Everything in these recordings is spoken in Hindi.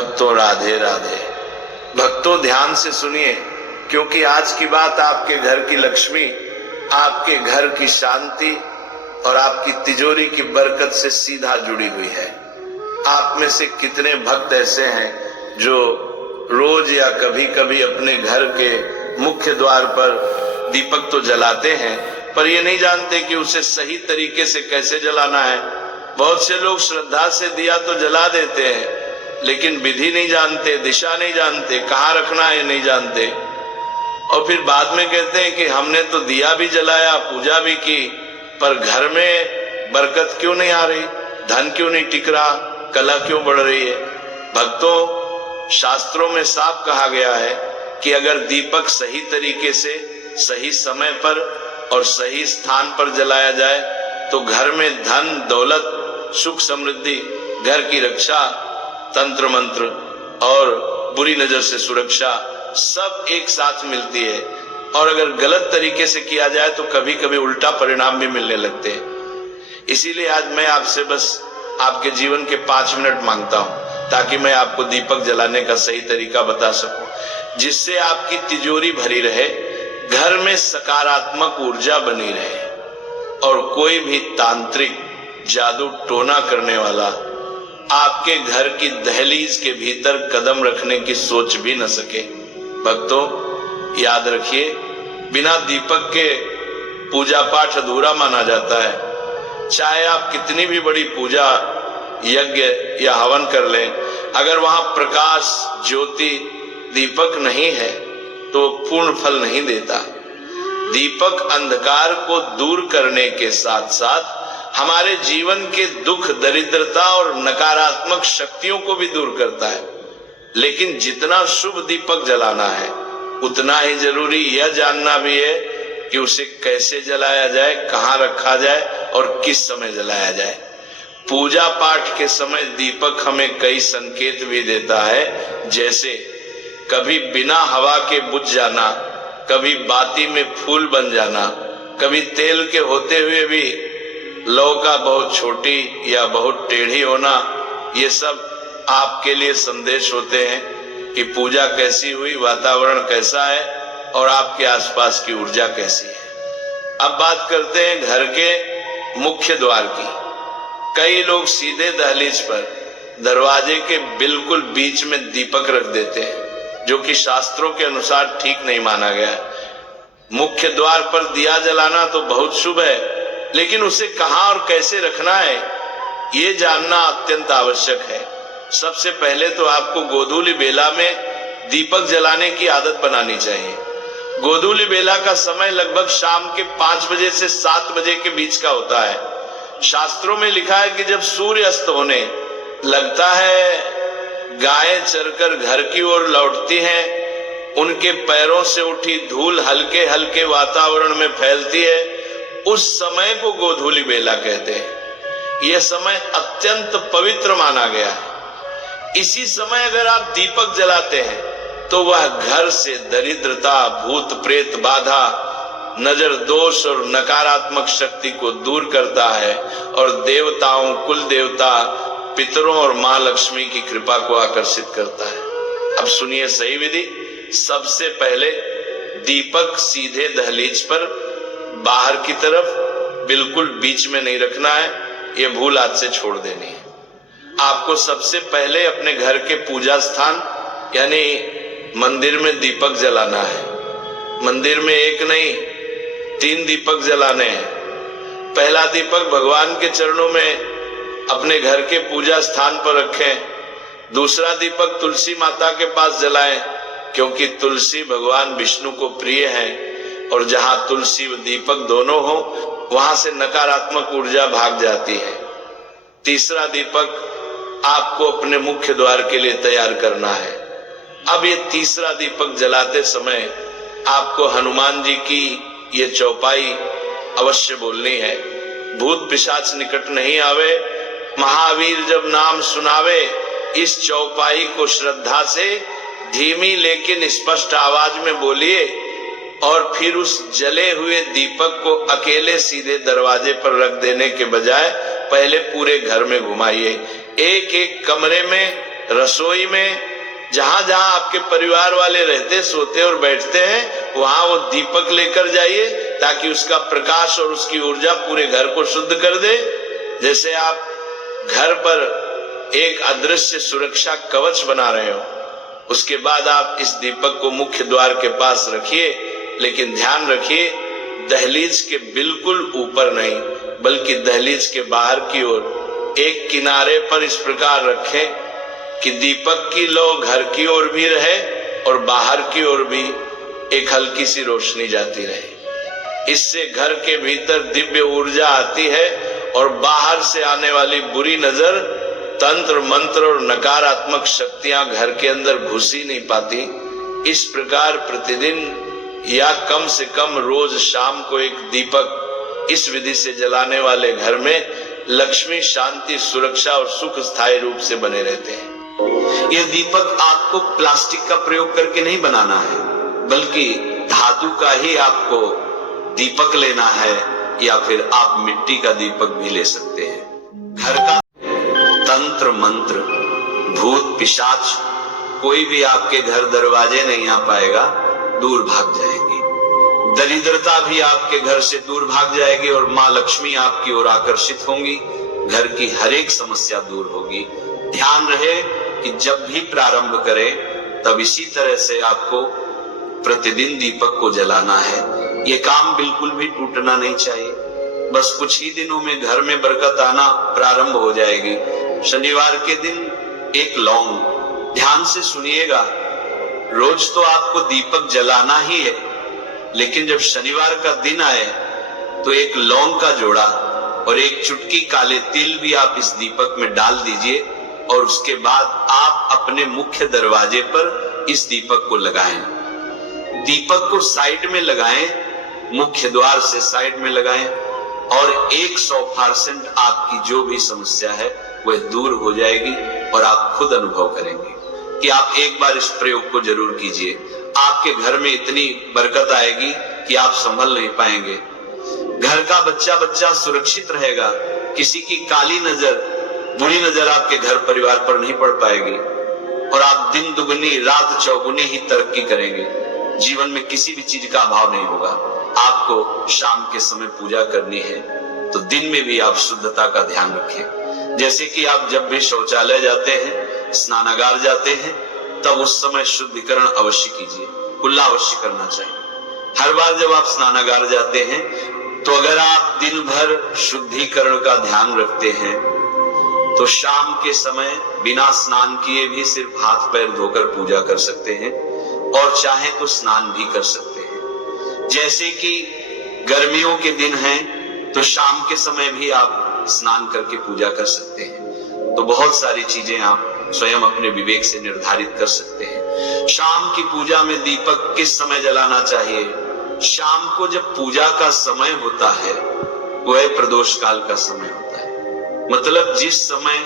भक्तों राधे राधे। भक्तों ध्यान से सुनिए, क्योंकि आज की बात आपके घर की लक्ष्मी, आपके घर की शांति और आपकी तिजोरी की बरकत से सीधा जुड़ी हुई है। आप में से कितने भक्त ऐसे हैं जो रोज या कभी कभी अपने घर के मुख्य द्वार पर दीपक तो जलाते हैं, पर ये नहीं जानते कि उसे सही तरीके से कैसे जलाना है। बहुत से लोग श्रद्धा से दिया तो जला देते हैं, लेकिन विधि नहीं जानते, दिशा नहीं जानते, कहाँ रखना है नहीं जानते, और फिर बाद में कहते हैं कि हमने तो दिया भी जलाया, पूजा भी की, पर घर में बरकत क्यों नहीं आ रही, धन क्यों नहीं टिक रहा, कला क्यों बढ़ रही है। भक्तों, शास्त्रों में साफ कहा गया है कि अगर दीपक सही तरीके से, सही समय पर और सही स्थान पर जलाया जाए तो घर में धन दौलत, सुख समृद्धि, घर की रक्षा, तंत्र मंत्र और बुरी नजर से सुरक्षा सब एक साथ मिलती है। और अगर गलत तरीके से किया जाए तो कभी कभी उल्टा परिणाम भी मिलने लगते हैं। इसीलिए आज मैं आपसे बस आपके जीवन के 5 मिनट मांगता हूं, ताकि मैं आपको दीपक जलाने का सही तरीका बता सकूं, जिससे आपकी तिजोरी भरी रहे, घर में सकारात्मक ऊर्जा बनी रहे और कोई भी तांत्रिक, जादू टोना करने वाला आपके घर की दहलीज के भीतर कदम रखने की सोच भी न सके। भक्तों, याद रखिए, बिना दीपक के पूजा पाठ अधूरा माना जाता है। चाहे आप कितनी भी बड़ी पूजा, यज्ञ या हवन कर लें, अगर वहां प्रकाश, ज्योति, दीपक नहीं है तो पूर्ण फल नहीं देता। दीपक अंधकार को दूर करने के साथ साथ हमारे जीवन के दुख, दरिद्रता और नकारात्मक शक्तियों को भी दूर करता है। लेकिन जितना शुभ दीपक जलाना है, उतना ही जरूरी यह जानना भी है कि उसे कैसे जलाया जाए, कहाँ रखा जाए और किस समय जलाया जाए। पूजा पाठ के समय दीपक हमें कई संकेत भी देता है, जैसे कभी बिना हवा के बुझ जाना, कभी बाती में फूल बन जाना, कभी तेल के होते हुए भी लौका बहुत छोटी या बहुत टेढ़ी होना। ये सब आपके लिए संदेश होते हैं कि पूजा कैसी हुई, वातावरण कैसा है और आपके आसपास की ऊर्जा कैसी है। अब बात करते हैं घर के मुख्य द्वार की। कई लोग सीधे दहलीज पर, दरवाजे के बिल्कुल बीच में दीपक रख देते हैं, जो कि शास्त्रों के अनुसार ठीक नहीं माना गया है। मुख्य द्वार पर दिया जलाना तो बहुत शुभ है, लेकिन उसे कहां और कैसे रखना है, ये जानना अत्यंत आवश्यक है। सबसे पहले तो आपको गोधूली बेला में दीपक जलाने की आदत बनानी चाहिए। गोधूली बेला का समय लगभग शाम के 5 बजे से 7 बजे के बीच का होता है। शास्त्रों में लिखा है कि जब सूर्य अस्त होने लगता है, गायें चरकर घर की ओर लौटती हैं, उनके पैरों से उठी धूल हल्के हल्के वातावरण में फैलती है, उस समय को गोधूली बेला कहते हैं। यह समय अत्यंत पवित्र माना गया है। इसी समय अगर आप दीपक जलाते हैं तो वह घर से दरिद्रता, भूत प्रेत बाधा, नजर दोष और नकारात्मक शक्ति को दूर करता है और देवताओं, कुल देवता, पितरों और मां लक्ष्मी की कृपा को आकर्षित करता है। अब सुनिए सही विधि। सबसे पहले दीपक सीधे दहलीज पर, बाहर की तरफ, बिल्कुल बीच में नहीं रखना है। यह भूल आज से छोड़ देनी है। आपको सबसे पहले अपने घर के पूजा स्थान यानी मंदिर में दीपक जलाना है। मंदिर में एक नहीं, 3 दीपक जलाने हैं। पहला दीपक भगवान के चरणों में अपने घर के पूजा स्थान पर रखें। दूसरा दीपक तुलसी माता के पास जलाएं, क्योंकि तुलसी भगवान विष्णु को प्रिय है और जहां तुलसी व दीपक दोनों हो, वहां से नकारात्मक ऊर्जा भाग जाती है। तीसरा दीपक आपको अपने मुख्य द्वार के लिए तैयार करना है। अब ये तीसरा दीपक जलाते समय आपको हनुमान जी की ये चौपाई अवश्य बोलनी है। भूत पिशाच निकट नहीं आवे, महावीर जब नाम सुनावे। इस चौपाई को श्रद्धा से धीमी लेकिन स्पष्ट आवाज में बोलिए और फिर उस जले हुए दीपक को अकेले सीधे दरवाजे पर रख देने के बजाय पहले पूरे घर में घुमाइए। एक एक कमरे में रसोई में जहां जहां आपके परिवार वाले रहते, सोते और बैठते हैं, वहां वो दीपक लेकर जाइए ताकि उसका प्रकाश और उसकी ऊर्जा पूरे घर को शुद्ध कर दे। जैसे आप घर पर एक अदृश्य सुरक्षा कवच बना रहे हो, उसके बाद आप इस दीपक को मुख्य द्वार के पास रखिए, लेकिन ध्यान रखिए दहलीज के बिल्कुल ऊपर नहीं, बल्कि दहलीज के बाहर की ओर एक किनारे पर इस प्रकार रखें कि दीपक की लौ घर की ओर भी रहे और बाहर की ओर भी एक हल्की सी रोशनी जाती रहे। इससे घर के भीतर दिव्य ऊर्जा आती है और बाहर से आने वाली बुरी नजर, तंत्र मंत्र और नकारात्मक शक्तियां घर के अंदर घुस ही नहीं पाती। इस प्रकार प्रतिदिन या कम से कम रोज शाम को एक दीपक इस विधि से जलाने वाले घर में लक्ष्मी, शांति, सुरक्षा और सुख स्थायी रूप से बने रहते हैं। यह दीपक आपको प्लास्टिक का प्रयोग करके नहीं बनाना है, बल्कि धातु का ही आपको दीपक लेना है, या फिर आप मिट्टी का दीपक भी ले सकते हैं। घर का तंत्र मंत्र, भूत पिशाच कोई भी आपके घर दरवाजे नहीं आ पाएगा, दूर भाग जाएगी। दरिद्रता भी आपके घर से दूर भाग जाएगी और माँ लक्ष्मी आपकी ओर आकर्षित होंगी। घर की हर एक समस्या दूर होगी। ध्यान रहे कि जब भी प्रारंभ करें तब इसी तरह से आपको प्रतिदिन दीपक को जलाना है। ये काम बिल्कुल भी टूटना नहीं चाहिए। बस कुछ ही दिनों में घर में बरकत आना प्रारंभ हो जाएगी। शनिवार के दिन एक लौंग, ध्यान से सुनिएगा, रोज तो आपको दीपक जलाना ही है, लेकिन जब शनिवार का दिन आए तो एक लौंग का जोड़ा और एक चुटकी काले तिल भी आप इस दीपक में डाल दीजिए और उसके बाद आप अपने मुख्य दरवाजे पर इस दीपक को लगाएं। दीपक को साइड में लगाएं, मुख्य द्वार से साइड में लगाएं और 100% आपकी जो भी समस्या है वह दूर हो जाएगी और आप खुद अनुभव करेंगे कि आप एक बार इस प्रयोग को जरूर कीजिए। आपके घर में इतनी बरकत आएगी कि आप संभल नहीं पाएंगे। घर का बच्चा बच्चा सुरक्षित रहेगा। किसी की काली नजर, बुरी नजर आपके घर परिवार पर नहीं पड़ पाएगी और आप दिन दुगनी रात चौगुनी ही तरक्की करेंगे। जीवन में किसी भी चीज का अभाव नहीं होगा। आपको शाम के समय पूजा करनी है तो दिन में भी आप शुद्धता का ध्यान रखें। जैसे कि आप जब भी शौचालय जाते हैं, स्नानागार जाते हैं, तब उस समय शुद्धिकरण अवश्य कीजिए, कुल्ला अवश्य करना चाहिए। हर बार जब आप स्नानागार जाते हैं तो अगर आप दिन भर शुद्धिकरण का ध्यान रखते हैं तो शाम के समय बिना स्नान किए भी सिर्फ हाथ पैर धोकर पूजा कर सकते हैं और चाहे तो स्नान भी कर सकते हैं। जैसे कि गर्मियों के दिन हैं तो शाम के समय भी आप स्नान करके पूजा कर सकते हैं। तो बहुत सारी चीजें आप स्वयं अपने विवेक से निर्धारित कर सकते हैं। शाम की पूजा में दीपक किस समय जलाना चाहिए? शाम को जब पूजा का समय होता है वह प्रदोष काल का समय होता है, मतलब जिस समय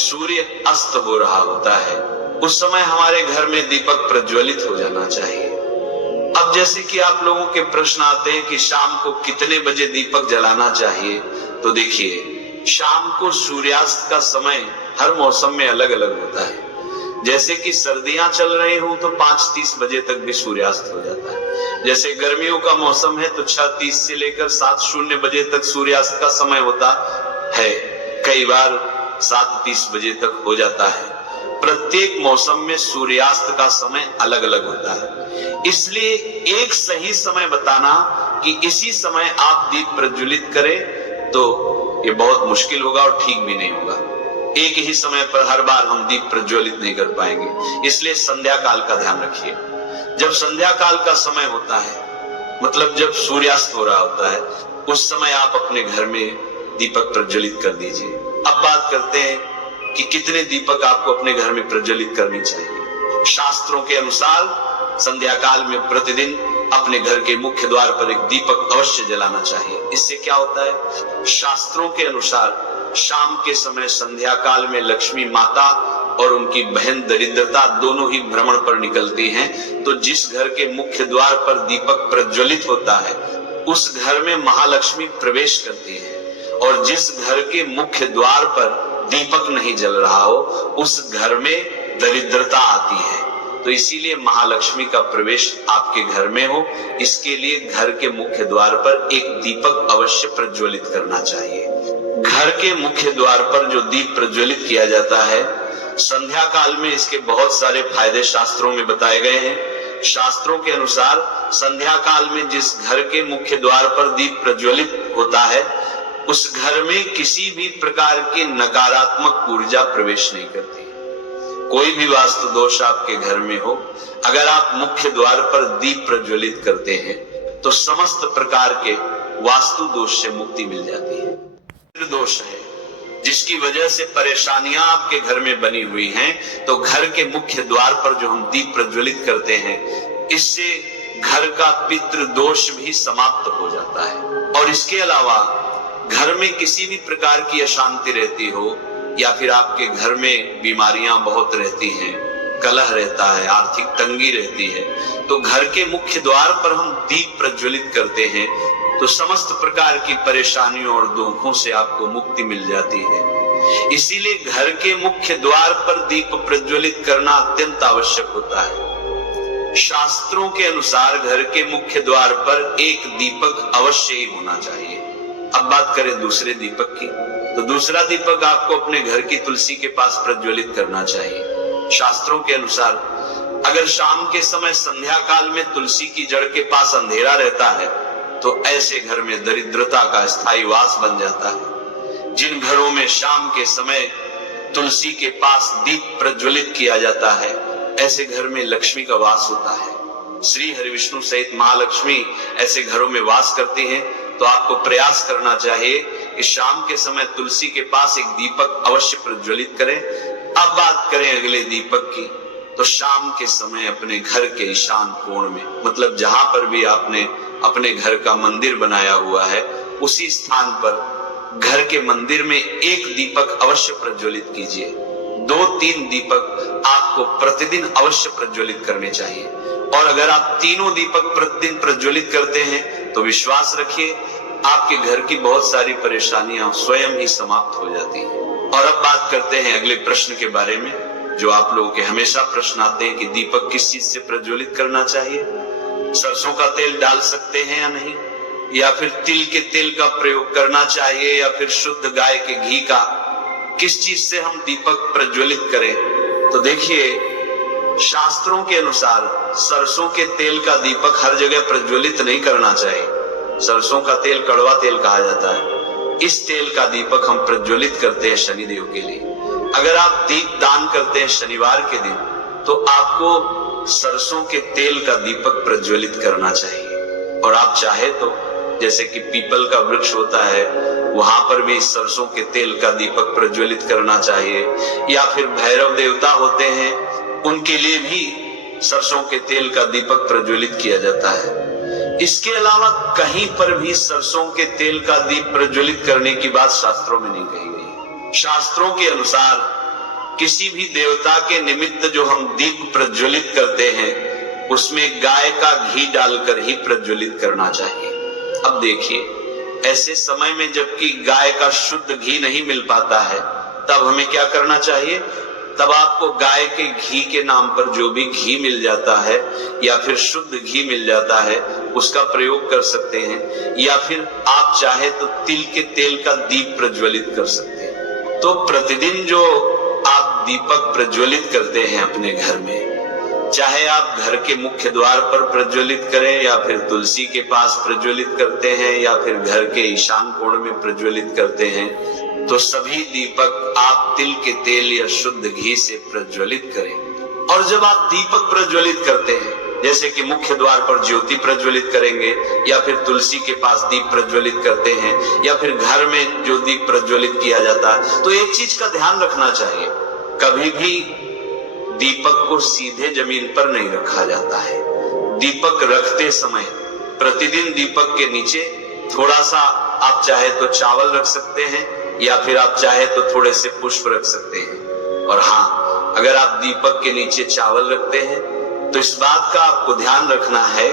सूर्य अस्त हो रहा होता है उस समय हमारे घर में दीपक प्रज्वलित हो जाना चाहिए। अब जैसे कि आप लोगों के प्रश्न आते हैं कि शाम को कितने बजे दीपक जलाना चाहिए, तो देखिए शाम को सूर्यास्त का समय हर मौसम में अलग अलग होता है। जैसे कि सर्दियां चल रही हो तो 5:30 बजे तक भी सूर्यास्त हो जाता है। जैसे गर्मियों का मौसम है तो 6:30 से लेकर 7:00 बजे तक सूर्यास्त का समय होता है। कई बार 7:30 बजे तक हो जाता है। प्रत्येक मौसम में सूर्यास्त का समय अलग अलग होता है, इसलिए एक सही समय बताना कि इसी समय आप दीप प्रज्वलित करें तो ये बहुत मुश्किल होगा और ठीक भी नहीं होगा। एक ही समय पर हर बार हम दीप प्रज्वलित नहीं कर पाएंगे, इसलिए संध्या काल का ध्यान रखिए। जब संध्या काल का समय होता है, मतलब जब सूर्यास्त हो रहा होता है, उस समय आप अपने घर में दीपक प्रज्वलित कर दीजिए। अब बात करते हैं कि कितने दीपक आपको अपने घर में प्रज्वलित करनी चाहिए। शास्त्रों के अनुसार संध्या काल में प्रतिदिन अपने घर के मुख्य द्वार पर एक दीपक अवश्य जलाना चाहिए। इससे क्या होता है? शास्त्रों के अनुसार शाम के समय संध्या काल में लक्ष्मी माता और उनकी बहन दरिद्रता दोनों ही भ्रमण पर निकलती हैं। तो जिस घर के मुख्य द्वार पर दीपक प्रज्वलित होता है उस घर में महालक्ष्मी प्रवेश करती है, और जिस घर के मुख्य द्वार पर दीपक नहीं जल रहा हो उस घर में दरिद्रता आती है। तो इसीलिए महालक्ष्मी का प्रवेश आपके घर में हो, इसके लिए घर के मुख्य द्वार पर एक दीपक अवश्य प्रज्वलित करना चाहिए। घर के मुख्य द्वार पर जो दीप प्रज्वलित किया जाता है, संध्या काल में इसके बहुत सारे फायदे शास्त्रों में बताए गए हैं। शास्त्रों के अनुसार संध्या काल में जिस घर के मुख्य द्वार पर दीप प्रज्वलित होता है, उस घर में किसी भी प्रकार की नकारात्मक ऊर्जा प्रवेश नहीं करती। कोई भी वास्तु दोष आपके घर में हो, अगर आप मुख्य द्वार पर दीप प्रज्वलित करते हैं तो समस्त प्रकार के वास्तु दोष से मुक्ति मिल जाती है। दोष है जिसकी वजह से परेशानियां आपके घर में बनी हुई हैं, तो घर के मुख्य द्वार पर जो हम दीप प्रज्वलित करते हैं, इससे घर का पितृ दोष भी समाप्त हो जाता है। और इसके अलावा घर में किसी भी प्रकार की अशांति रहती हो या फिर आपके घर में बीमारियां बहुत रहती हैं, कलह रहता है, आर्थिक तंगी रहती है, तो घर के मुख्य द्वार पर हम दीप प्रज्वलित करते हैं तो समस्त प्रकार की परेशानियों और दुखों से आपको मुक्ति मिल जाती है। इसीलिए घर के मुख्य द्वार पर दीप प्रज्वलित करना अत्यंत आवश्यक होता है। शास्त्रों के अनुसार घर के मुख्य द्वार पर एक दीपक अवश्य ही होना चाहिए। अब बात करें दूसरे दीपक की, तो दूसरा दीपक आपको अपने घर की तुलसी के पास प्रज्वलित करना चाहिए। शास्त्रों के अनुसार अगर शाम के समय संध्या काल में तुलसी की जड़ के पास अंधेरा रहता है तो ऐसे घर में दरिद्रता का स्थायी वास बन जाता है। जिन घरों में शाम के समय तुलसी के पास दीप प्रज्वलित किया जाता है, ऐसे घर में लक्ष्मी का वास होता है। श्री हरि विष्णु सहित महालक्ष्मी ऐसे घरों में वास करती हैं। तो आपको प्रयास करना चाहिए कि शाम के समय तुलसी के पास एक दीपक अवश्य प्रज्वलित करें। अब बात करें अगले दीपक की, तो शाम के समय अपने घर के ईशान कोण में, मतलब जहां पर भी आपने अपने घर का मंदिर बनाया हुआ है, उसी स्थान पर घर के मंदिर में एक दीपक अवश्य प्रज्वलित कीजिए। 2-3 दीपक आपको प्रतिदिन अवश्य प्रज्वलित करने चाहिए। और अगर आप तीनों दीपक प्रतिदिन प्रज्वलित करते हैं तो विश्वास रखिए आपके घर की बहुत सारी परेशानियां स्वयं ही समाप्त हो जाती हैं। और अब बात करते हैं अगले प्रश्न के बारे में, जो आप लोगों के हमेशा प्रश्न आते हैं कि दीपक किस चीज से प्रज्वलित करना चाहिए। सरसों का तेल डाल सकते हैं या नहीं, या फिर तिल के तेल का प्रयोग करना चाहिए, या फिर शुद्ध गाय के घी का, किस चीज से हम दीपक प्रज्वलित करें। तो देखिए, शास्त्रों के अनुसार सरसों के तेल का दीपक हर जगह प्रज्वलित नहीं करना चाहिए। सरसों का तेल कड़वा तेल कहा जाता है। इस तेल का दीपक हम प्रज्वलित करते हैं शनिदेव के लिए। अगर आप दीप दान करते हैं शनिवार के दिन, तो आपको सरसों के तेल का दीपक प्रज्वलित करना चाहिए। और आप चाहे तो जैसे कि पीपल का वृक्ष होता है, वहां पर भी सरसों के तेल का दीपक प्रज्वलित करना चाहिए। या फिर भैरव देवता होते हैं, उनके लिए भी सरसों के तेल का दीपक प्रज्वलित किया जाता है। इसके अलावा कहीं पर भी सरसों के तेल का दीप प्रज्वलित करने की बात शास्त्रों में नहीं कही गई। शास्त्रों के अनुसार किसी भी देवता के निमित्त जो हम दीप प्रज्वलित करते हैं, उसमें गाय का घी डालकर ही प्रज्वलित करना चाहिए। अब देखिए, ऐसे समय में जबकि गाय का शुद्ध घी नहीं मिल पाता है, तब हमें क्या करना चाहिए? तब आपको गाय के घी के नाम पर जो भी घी मिल जाता है या फिर शुद्ध घी मिल जाता है, उसका प्रयोग कर सकते हैं। या फिर आप चाहे तो तिल के तेल का दीप प्रज्वलित कर सकते हैं। तो प्रतिदिन जो आप दीपक प्रज्वलित करते हैं अपने घर में, चाहे आप घर के मुख्य द्वार पर प्रज्वलित करें, या फिर तुलसी के पास प्रज्वलित करते हैं, या फिर घर के ईशान कोण में प्रज्वलित करते हैं, तो सभी दीपक आप तिल के तेल या शुद्ध घी से प्रज्वलित करें। और जब आप दीपक प्रज्वलित करते हैं, जैसे कि मुख्य द्वार पर ज्योति प्रज्वलित करेंगे, या फिर तुलसी के पास दीप प्रज्वलित करते हैं, या फिर घर में जो दीप प्रज्वलित किया जाता है, तो एक चीज का ध्यान रखना चाहिए, कभी भी दीपक को सीधे जमीन पर नहीं रखा जाता है। दीपक रखते समय प्रतिदिन दीपक के नीचे थोड़ा सा आप चाहे तो चावल रख सकते हैं, या फिर आप चाहे तो थोड़े से पुष्प रख सकते हैं। और हाँ, अगर आप दीपक के नीचे चावल रखते हैं तो इस बात का आपको ध्यान रखना है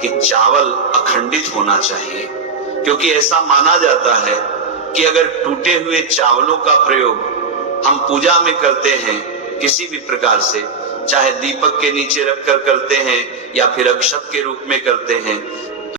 कि चावल अखंडित होना चाहिए, क्योंकि ऐसा माना जाता है कि अगर टूटे हुए चावलों का प्रयोग हम पूजा में करते हैं किसी भी प्रकार से, चाहे दीपक के नीचे रखकर करते हैं या फिर अक्षत के रूप में करते हैं,